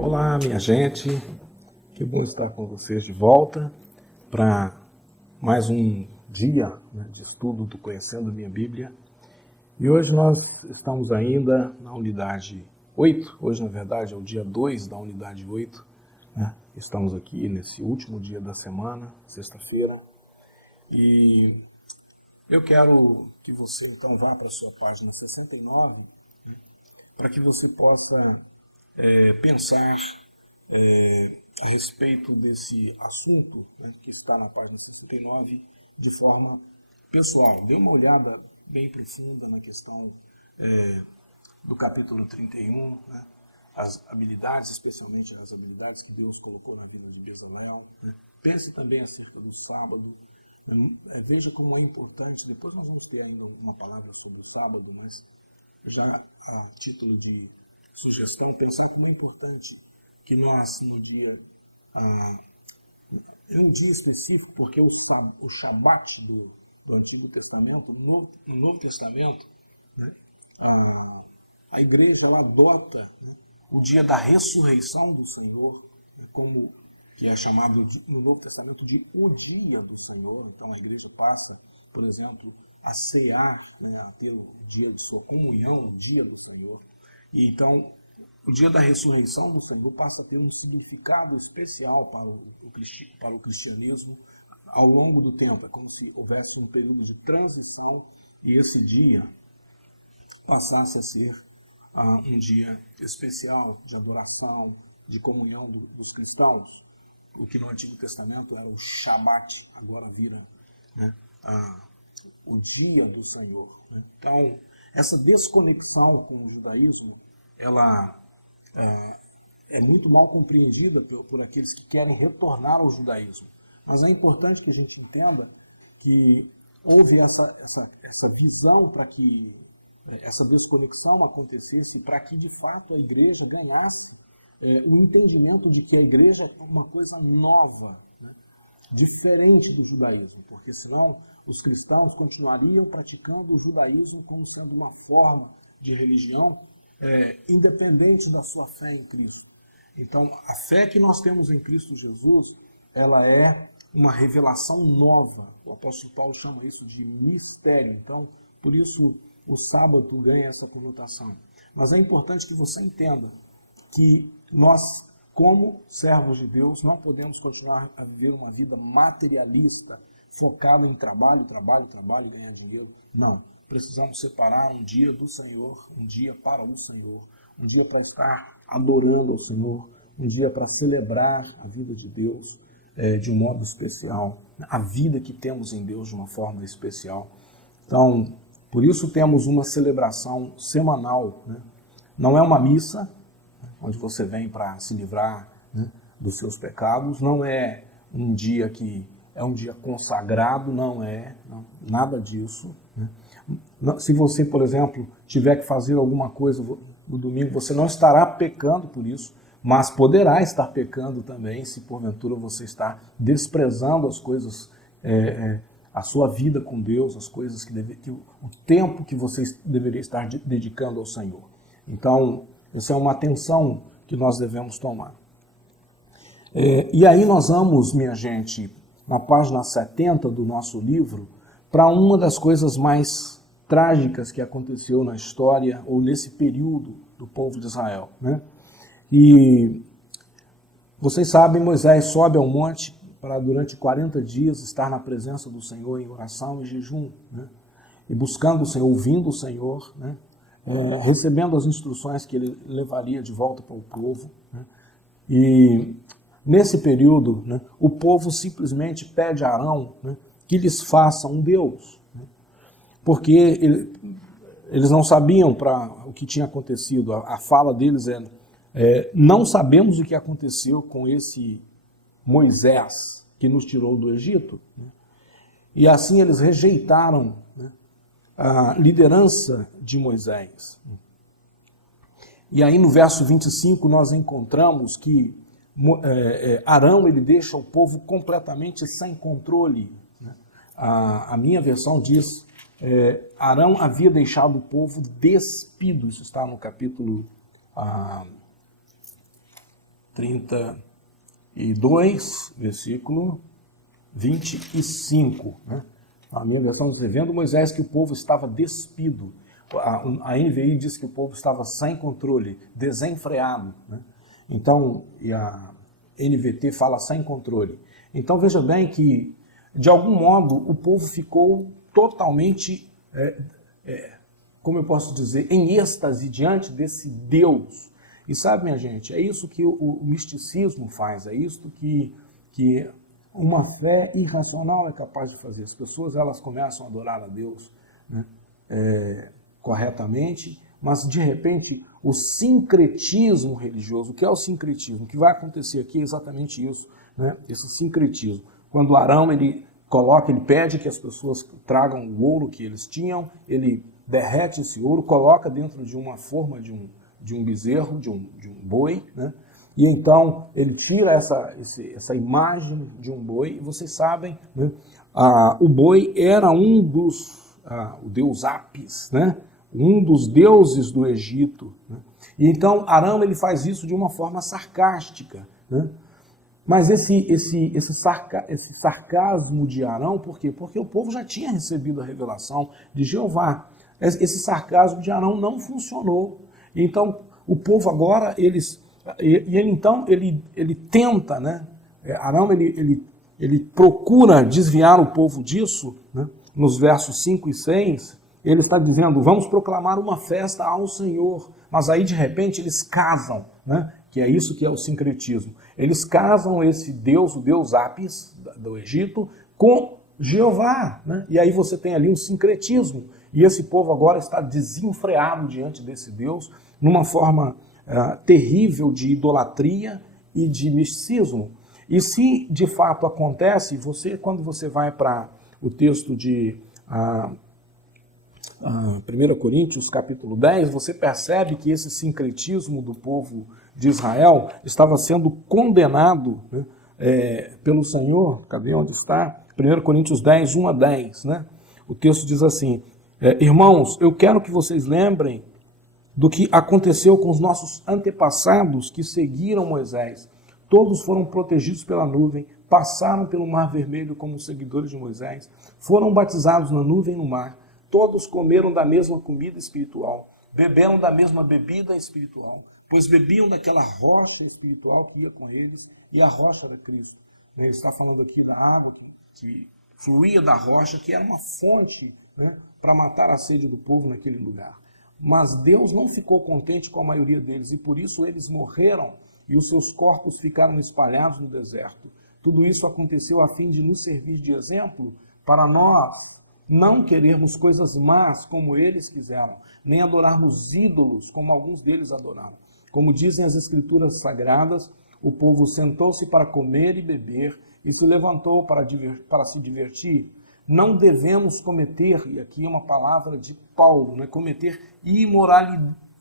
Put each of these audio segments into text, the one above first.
Olá, minha gente, que bom estar com vocês de volta para mais um dia, de estudo do Conhecendo Minha Bíblia. E hoje nós estamos ainda na unidade 8, hoje na verdade é o dia 2 da unidade 8, Estamos aqui nesse último dia da semana, sexta-feira, e eu quero que você então vá para a sua página 69, para que você possa pensar a respeito desse assunto, que está na página 69 de forma pessoal. Dê uma olhada bem profunda na questão do capítulo 31, as habilidades, especialmente as habilidades que Deus colocou na vida de Bezalel. Pense também acerca do sábado. Veja como é importante, depois nós vamos ter ainda uma palavra sobre o sábado, mas já a título de sugestão, pensar como é importante que nós no dia, em um dia específico, porque o Shabat do Antigo Testamento, no Novo Testamento, a igreja ela adota o dia da ressurreição do Senhor, como que é chamado no Novo Testamento de o dia do Senhor. Então a igreja passa, por exemplo, a cear, a ter o dia de sua comunhão, o dia do Senhor. E então o dia da ressurreição do Senhor passa a ter um significado especial para o cristianismo ao longo do tempo. É como se houvesse um período de transição e esse dia passasse a ser um dia especial de adoração, de comunhão dos cristãos. O que no Antigo Testamento era o Shabat, agora vira o dia do Senhor. Então, essa desconexão com o judaísmo, ela é muito mal compreendida por aqueles que querem retornar ao judaísmo. Mas é importante que a gente entenda que houve essa visão para que essa desconexão acontecesse, para que de fato a igreja ganhasse o entendimento de que a igreja é uma coisa nova, diferente do judaísmo, porque senão os cristãos continuariam praticando o judaísmo como sendo uma forma de religião independente da sua fé em Cristo. Então, a fé que nós temos em Cristo Jesus, ela é uma revelação nova. O apóstolo Paulo chama isso de mistério. Então, por isso o sábado ganha essa conotação. Mas é importante que você entenda que nós, como servos de Deus, não podemos continuar a viver uma vida materialista, focada em trabalho e ganhar dinheiro. Não. Precisamos separar um dia do Senhor, um dia para o Senhor, um dia para estar adorando ao Senhor, um dia para celebrar a vida de Deus de um modo especial, a vida que temos em Deus de uma forma especial. Então, por isso temos uma celebração semanal, Não é uma missa, onde você vem para se livrar dos seus pecados, não é um dia que é um dia consagrado, não, nada disso. Se você, por exemplo, tiver que fazer alguma coisa no domingo, você não estará pecando por isso, mas poderá estar pecando também se porventura você está desprezando as coisas, a sua vida com Deus, as coisas o tempo que você deveria estar dedicando ao Senhor. Então, essa é uma atenção que nós devemos tomar. E aí nós vamos, minha gente, na página 70 do nosso livro, para uma das coisas mais trágicas que aconteceu na história, ou nesse período do povo de Israel. E vocês sabem, Moisés sobe ao monte para durante 40 dias estar na presença do Senhor em oração e jejum, e buscando o Senhor, ouvindo o Senhor, recebendo as instruções que ele levaria de volta para o povo. E nesse período, o povo simplesmente pede a Arão que lhes faça um Deus, porque eles não sabiam o que tinha acontecido. A fala deles não sabemos o que aconteceu com esse Moisés que nos tirou do Egito. E assim eles rejeitaram a liderança de Moisés. E aí no verso 25 nós encontramos que Arão ele deixa o povo completamente sem controle. A minha versão diz Arão havia deixado o povo despido, isso está no capítulo 32, versículo 25. Né? A minha versão diz, vendo Moisés que o povo estava despido. A NVI diz que o povo estava sem controle, desenfreado. Né? Então, e a NVT fala sem controle. Então veja bem que, de algum modo, o povo ficou totalmente, como eu posso dizer, em êxtase diante desse Deus. E sabe, minha gente, é isso que o misticismo faz, é isso que uma fé irracional é capaz de fazer. As pessoas, elas começam a adorar a Deus, né, corretamente, mas de repente o sincretismo religioso, o que é o sincretismo? O que vai acontecer aqui é exatamente isso, né, esse sincretismo. Quando Arão, ele pede que as pessoas tragam o ouro que eles tinham, ele derrete esse ouro, coloca dentro de uma forma de um bezerro, de um boi, né? E então ele tira essa imagem de um boi, e vocês sabem, né? O boi era um dos, o deus Apis, né? Um dos deuses do Egito. Né? E então Arão, ele faz isso de uma forma sarcástica, né? Mas esse sarcasmo de Arão, por quê? Porque o povo já tinha recebido a revelação de Jeová. Esse sarcasmo de Arão não funcionou. Então, o povo agora, ele tenta, né? Arão, ele procura desviar o povo disso, né? Nos versos 5 e 6, ele está dizendo, vamos proclamar uma festa ao Senhor. Mas aí, de repente, eles casam, né? Que é isso que é o sincretismo. Eles casam esse Deus, o Deus Apis, do Egito, com Jeová, né? E aí você tem ali um sincretismo. E esse povo agora está desenfreado diante desse Deus, numa forma terrível de idolatria e de misticismo. E se de fato acontece, quando você vai para o texto de 1 Coríntios capítulo 10, você percebe que esse sincretismo do povo de Israel estava sendo condenado, né, pelo Senhor. Cadê onde está? 1 Coríntios 10, 1 a 10. Né? O texto diz assim, irmãos, eu quero que vocês lembrem do que aconteceu com os nossos antepassados que seguiram Moisés. Todos foram protegidos pela nuvem, passaram pelo Mar Vermelho como seguidores de Moisés, foram batizados na nuvem e no mar, todos comeram da mesma comida espiritual, beberam da mesma bebida espiritual, pois bebiam daquela rocha espiritual que ia com eles, e a rocha era Cristo. Ele está falando aqui da água que fluía da rocha, que era uma fonte, né, para matar a sede do povo naquele lugar. Mas Deus não ficou contente com a maioria deles, e por isso eles morreram, e os seus corpos ficaram espalhados no deserto. Tudo isso aconteceu a fim de nos servir de exemplo para nós não querermos coisas más como eles quiseram, nem adorarmos ídolos como alguns deles adoraram. Como dizem as Escrituras Sagradas, o povo sentou-se para comer e beber e se levantou para se divertir. Não devemos cometer, e aqui é uma palavra de Paulo, né, cometer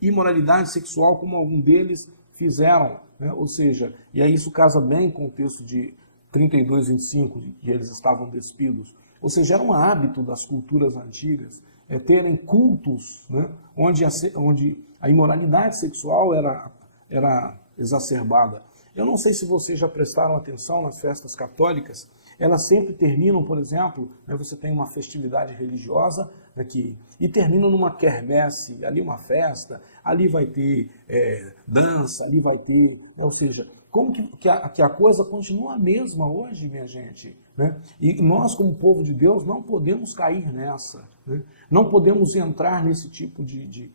imoralidade sexual como algum deles fizeram. Né? Ou seja, e aí isso casa bem com o texto de 32, 25, que eles estavam despidos. Ou seja, era um hábito das culturas antigas terem cultos, né, onde a imoralidade sexual era exacerbada. Eu não sei se vocês já prestaram atenção nas festas católicas, elas sempre terminam, por exemplo, né, você tem uma festividade religiosa aqui, e terminam numa quermesse, ali uma festa, ali vai ter dança, ali vai ter, né, ou seja, como que a coisa continua a mesma hoje, minha gente, né? E nós, como povo de Deus, não podemos cair nessa, né? Não podemos entrar nesse tipo de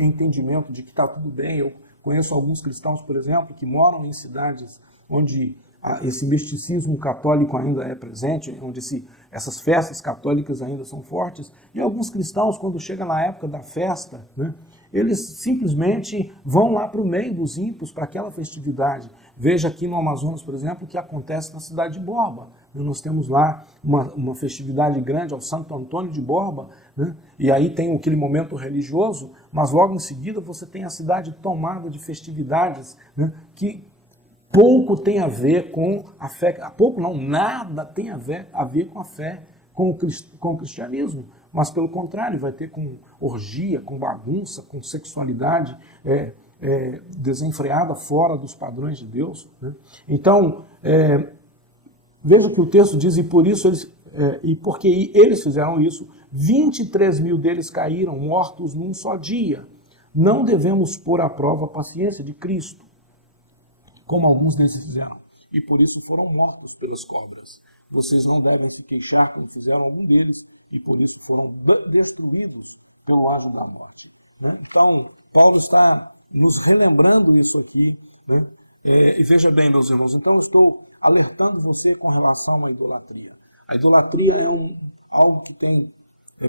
entendimento de que está tudo bem. Eu conheço alguns cristãos, por exemplo, que moram em cidades onde esse misticismo católico ainda é presente, onde essas festas católicas ainda são fortes, e alguns cristãos, quando chega na época da festa, né, eles simplesmente vão lá para o meio dos ímpios, para aquela festividade. Veja aqui no Amazonas, por exemplo, o que acontece na cidade de Borba. Nós temos lá uma festividade grande ao Santo Antônio de Borba, né? E aí tem aquele momento religioso, mas logo em seguida você tem a cidade tomada de festividades, né, que pouco tem a ver com a fé, pouco não, nada tem a ver com a fé, com o cristianismo. mas pelo contrário, vai ter com orgia, com bagunça, com sexualidade desenfreada fora dos padrões de Deus, né? Então, veja que o texto diz, e porque eles fizeram isso, 23 mil deles caíram mortos num só dia. Não devemos pôr à prova a paciência de Cristo, como alguns deles fizeram, e por isso foram mortos pelas cobras. Vocês não devem se queixar como fizeram algum deles, e por isso foram destruídos pelo anjo da morte, né? Então, Paulo está nos relembrando isso aqui, né? E veja bem, meus irmãos, então eu estou alertando você com relação à idolatria. A idolatria é algo que tem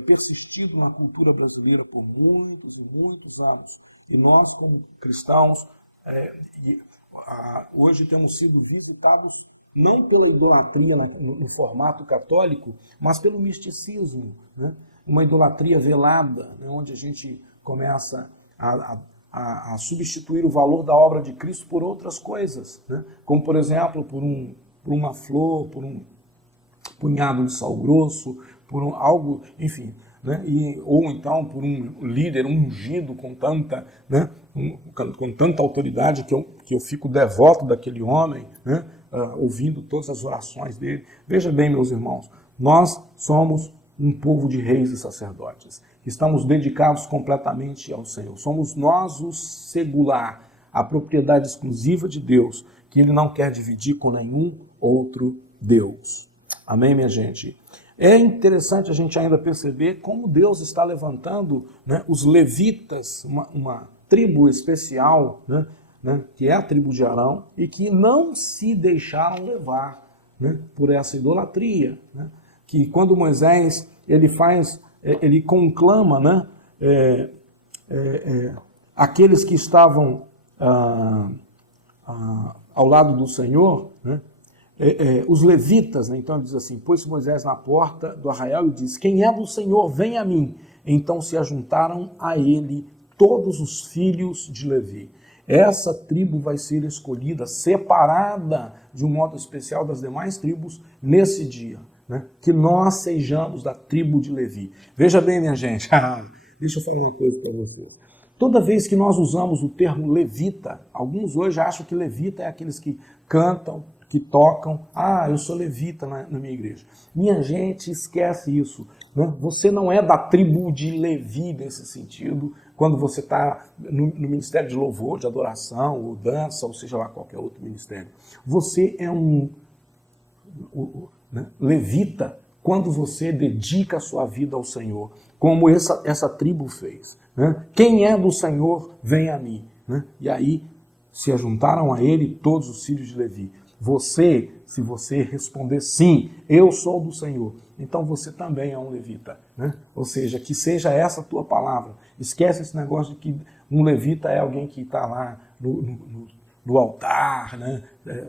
persistido na cultura brasileira por muitos e muitos anos. E nós, como cristãos, hoje temos sido visitados não pela idolatria no formato católico, mas pelo misticismo, né? Uma idolatria velada, né? Onde a gente começa a substituir o valor da obra de Cristo por outras coisas, né? Como, por exemplo, por uma flor, por um punhado de sal grosso, por algo, enfim, né? Ou então por um líder ungido com tanta, né? Com tanta autoridade que eu fico devoto daquele homem, né? Ouvindo todas as orações dele. Veja bem, meus irmãos, nós somos um povo de reis e sacerdotes. Estamos dedicados completamente ao Senhor. Somos nós o singular, a propriedade exclusiva de Deus, que Ele não quer dividir com nenhum outro Deus. Amém, minha gente? É interessante a gente ainda perceber como Deus está levantando, né, os levitas, uma tribo especial, né, que é a tribo de Arão, e que não se deixaram levar, né, por essa idolatria, né? Que quando Moisés ele conclama, né, aqueles que estavam ao lado do Senhor, né, os levitas, né, então ele diz assim, pôs Moisés na porta do arraial e diz, quem é do Senhor, vem a mim. Então se ajuntaram a ele todos os filhos de Levi. Essa tribo vai ser escolhida, separada de um modo especial das demais tribos nesse dia, né? Que nós sejamos da tribo de Levi. Veja bem, minha gente, deixa eu falar uma coisa para vocês. Toda vez que nós usamos o termo levita, alguns hoje acham que levita é aqueles que cantam, que tocam. Eu sou levita na minha igreja. Minha gente, esquece isso, né? Você não é da tribo de Levi nesse sentido, quando você está no ministério de louvor, de adoração, ou dança, ou seja lá qualquer outro ministério. Você é né, levita quando você dedica a sua vida ao Senhor, como essa tribo fez, né? Quem é do Senhor, vem a mim, né? E aí se ajuntaram a ele todos os filhos de Levi. Você, se você responder sim, eu sou do Senhor, então você também é um levita, né? Ou seja, que seja essa a tua palavra. Esquece esse negócio de que um levita é alguém que está lá no altar, né?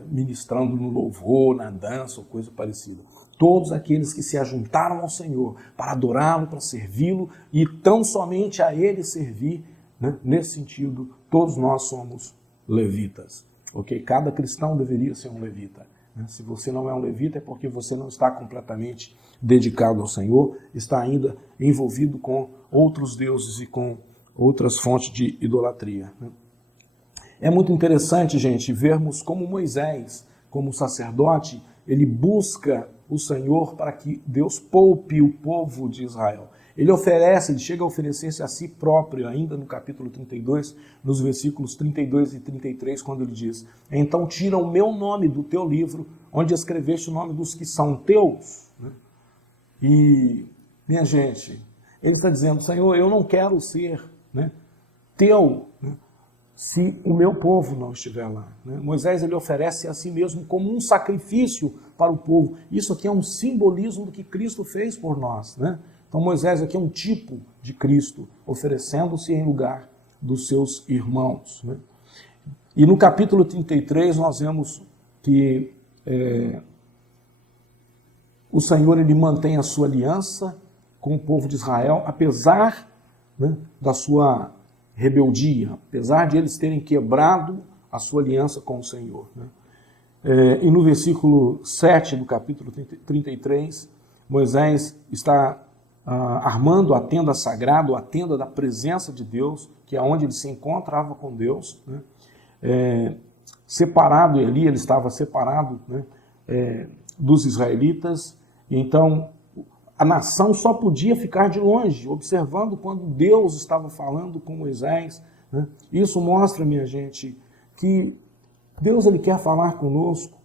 Ministrando no louvor, na dança ou coisa parecida. Todos aqueles que se ajuntaram ao Senhor para adorá-lo, para servi-lo e tão somente a ele servir, né? Nesse sentido, todos nós somos levitas. Ok? Cada cristão deveria ser um levita. Se você não é um levita é porque você não está completamente dedicado ao Senhor, está ainda envolvido com outros deuses e com outras fontes de idolatria. É muito interessante, gente, vermos como Moisés, como sacerdote, ele busca o Senhor para que Deus poupe o povo de Israel. Ele chega a oferecer-se a si próprio, ainda no capítulo 32, nos versículos 32 e 33, quando ele diz, então tira o meu nome do teu livro, onde escreveste o nome dos que são teus. E, minha gente, ele está dizendo, Senhor, eu não quero ser, né, teu, né, se o meu povo não estiver lá. Moisés ele oferece a si mesmo como um sacrifício para o povo. Isso aqui é um simbolismo do que Cristo fez por nós, né? Então Moisés aqui é um tipo de Cristo, oferecendo-se em lugar dos seus irmãos, né? E no capítulo 33 nós vemos que o Senhor ele mantém a sua aliança com o povo de Israel, apesar, né, da sua rebeldia, apesar de eles terem quebrado a sua aliança com o Senhor, né? E no versículo 7 do capítulo 33, Moisés está armando a tenda sagrada, a tenda da presença de Deus, que é onde ele se encontrava com Deus, né? Separado ali, ele estava separado, né, dos israelitas, e então a nação só podia ficar de longe, observando quando Deus estava falando com Moisés, né? Isso mostra, minha gente, que Deus ele quer falar conosco,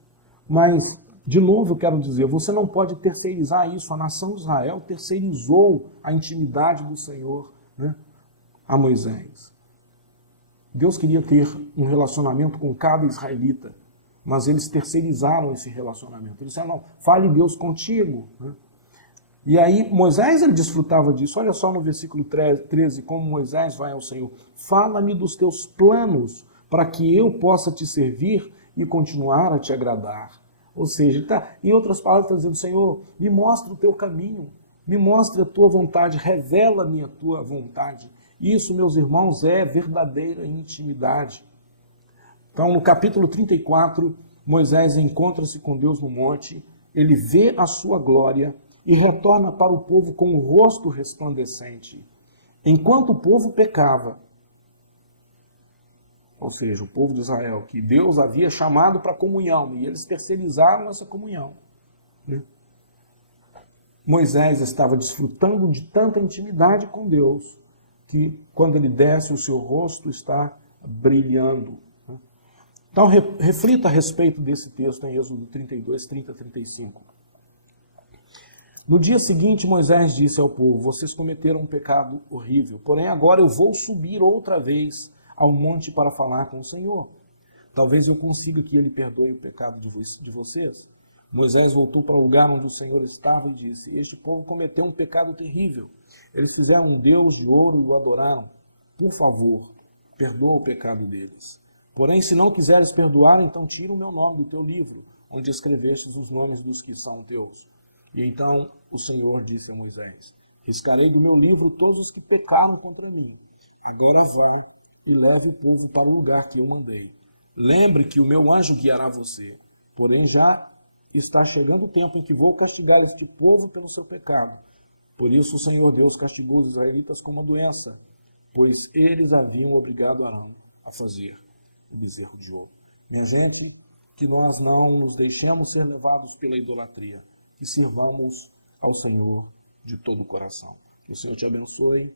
mas, de novo eu quero dizer, você não pode terceirizar isso. A nação de Israel terceirizou a intimidade do Senhor, né, a Moisés. Deus queria ter um relacionamento com cada israelita, mas eles terceirizaram esse relacionamento. Eles disseram, não, fale Deus contigo, né? E aí Moisés ele desfrutava disso. Olha só no versículo 13, como Moisés vai ao Senhor. Fala-me dos teus planos, para que eu possa te servir e continuar a te agradar. Ou seja, em outras palavras, está dizendo, Senhor, me mostra o teu caminho, me mostra a tua vontade, revela-me a tua vontade. Isso, meus irmãos, é verdadeira intimidade. Então, no capítulo 34, Moisés encontra-se com Deus no monte, ele vê a sua glória e retorna para o povo com o rosto resplandecente. Enquanto o povo pecava, ou seja, o povo de Israel, que Deus havia chamado para comunhão, e eles terceirizaram essa comunhão, né? Moisés estava desfrutando de tanta intimidade com Deus, que quando ele desce, o seu rosto está brilhando, né? Então, reflita a respeito desse texto em Êxodo 32, 30 a 35. No dia seguinte, Moisés disse ao povo, vocês cometeram um pecado horrível, porém agora eu vou subir outra vez ao monte para falar com o Senhor. Talvez eu consiga que ele perdoe o pecado de vocês. Moisés voltou para o lugar onde o Senhor estava e disse, este povo cometeu um pecado terrível. Eles fizeram um Deus de ouro e o adoraram. Por favor, perdoa o pecado deles. Porém, se não quiseres perdoar, então tira o meu nome do teu livro, onde escrevestes os nomes dos que são teus. E então o Senhor disse a Moisés, riscarei do meu livro todos os que pecaram contra mim. Agora vá e leve o povo para o lugar que eu mandei. Lembre que o meu anjo guiará você. Porém, já está chegando o tempo em que vou castigar este povo pelo seu pecado. Por isso o Senhor Deus castigou os israelitas com uma doença, pois eles haviam obrigado Arão a fazer o bezerro de ouro. Minha gente, que nós não nos deixemos ser levados pela idolatria, que sirvamos ao Senhor de todo o coração. Que o Senhor te abençoe.